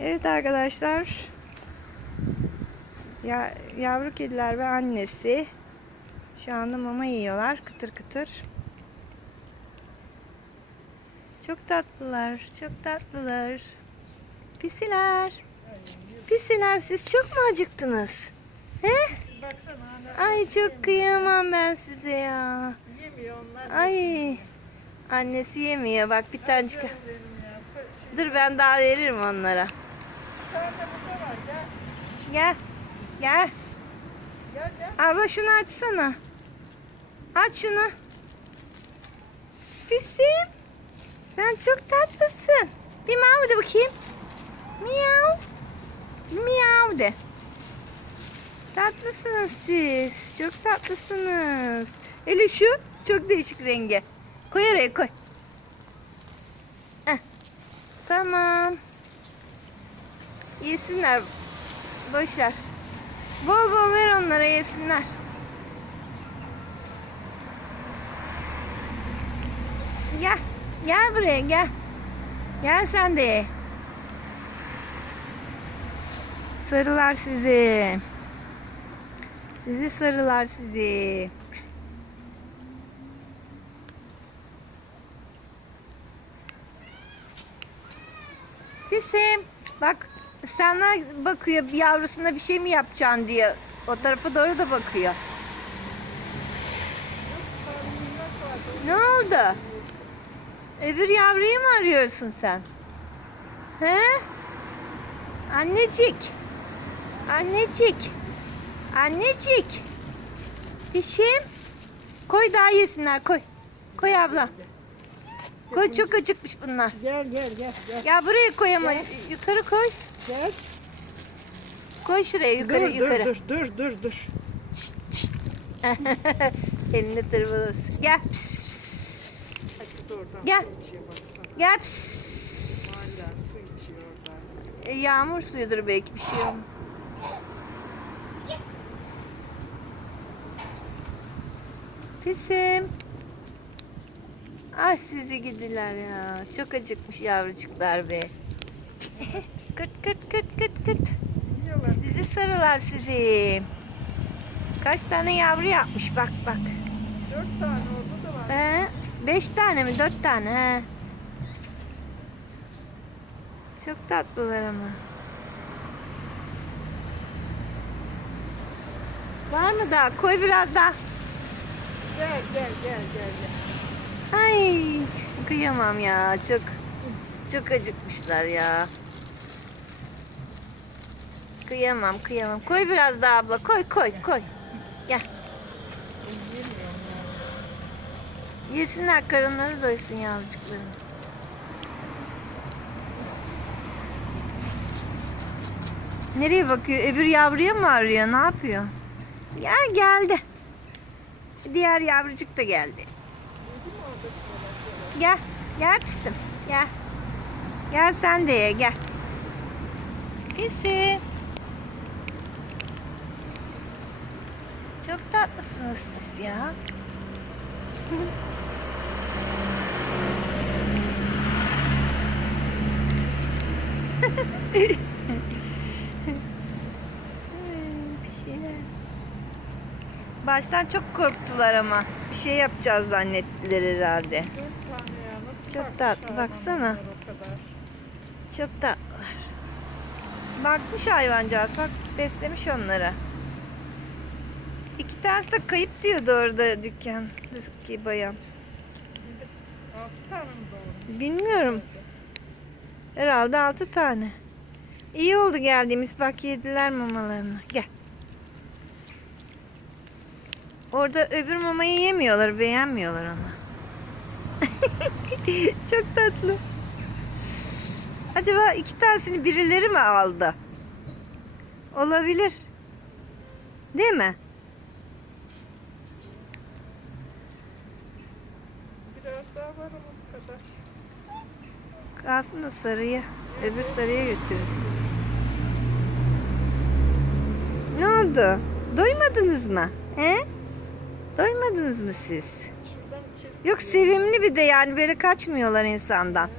Evet arkadaşlar. Ya, yavru kediler ve annesi şu anda mama yiyorlar kıtır kıtır. Çok tatlılar, çok tatlılar. Pisiler. Pisiler siz çok mu acıktınız? He? Ay çok kıyamam ben size ya. yemiyor onlar. Ay. Annesi yemiyor bak bir tane çıkar. Canım benim ya. Şimdi Dur ben daha veririm onlara. Tane de burada var. Gel. Gel. Gel. Gel gel. Abla şunu açsana. Aç şunu. Pisim. Sen çok tatlısın. Bir miyav de bakayım. Miyav. Miyav de. Tatlısınız siz. Çok tatlısınız. Hele şu çok değişik rengi. Koy oraya koy. Heh. Tamam. Yesinler. Boşver. Bol bol ver onlara yesinler. Gel. Gel buraya gel. Gel sen de. Sarılar sizi. Sizi sarılar sizi. Bizim bak sana bakıyor yavrusuna bir şey mi yapacaksın diye. O tarafa doğru da bakıyor. Ne oldu? Öbür yavruyu mu arıyorsun sen? He? Annecik. Annecik. Annecik. Bişim. Koy daha yesinler koy. Koy abla. Koy çok acıkmış bunlar. Gel gel gel. Gel. Ya buraya koy ama Gel. yukarı koy. Gel. Koy şuraya yukarı dur, yukarı. dur dur dur dur. Şşt, şşt. Elini tırmalasın. Gel. Bak kız oradan Gel. Gel. Oradan. E, Yağmur suyudur belki bir şey olmaz. Pisim. Ah sizi gidiler ya. Çok acıkmış yavrucuklar be. kırt kırt kırt kırt kırt. Sizi sarılar sizi. Kaç tane yavru yapmış bak bak. Dört tane orada da var. He, beş tane mi? Dört tane he. Çok tatlılar ama. Var mı daha? Koy biraz daha. Gel gel gel gel. gel. Ay kıyamam ya. Çok çok acıkmışlar ya. Kıyamam kıyamam. Koy biraz daha abla. Koy koy koy. Gel. Yesinler karınları doysun yavrucukların. Nereye bakıyor? Öbür yavruya mı arıyor? Ne yapıyor? Ya geldi. Diğer yavrucuk da geldi. Gel. Gel pisim. Gel. Gel sen de ye gel. Pisi. Çok tatlısınız siz ya. Bir şeyler. Baştan çok korktular ama. Bir şey yapacağız zannettiler herhalde. Çok tatlı, baksana. Çok tatlılar. Bakmış hayvancağız. Bak beslemiş onları. İki tanesi de kayıp diyordu orada bayan. Altı tane mi doğru? Bilmiyorum. Herhalde altı tane. İyi oldu geldiğimiz. Bak yediler mamalarını. Gel. Orada öbür mamayı yemiyorlar. Beğenmiyorlar onu. Çok tatlı. Acaba iki tanesini birileri mi aldı? Olabilir. Değil mi? Biraz daha var ama bu kadar. Kalsın da sarıya. Öbür sarıya götürürüz. Ne oldu? Doymadınız mı? He? Doymadınız mı siz? Yok sevimli bir de yani böyle kaçmıyorlar insandan.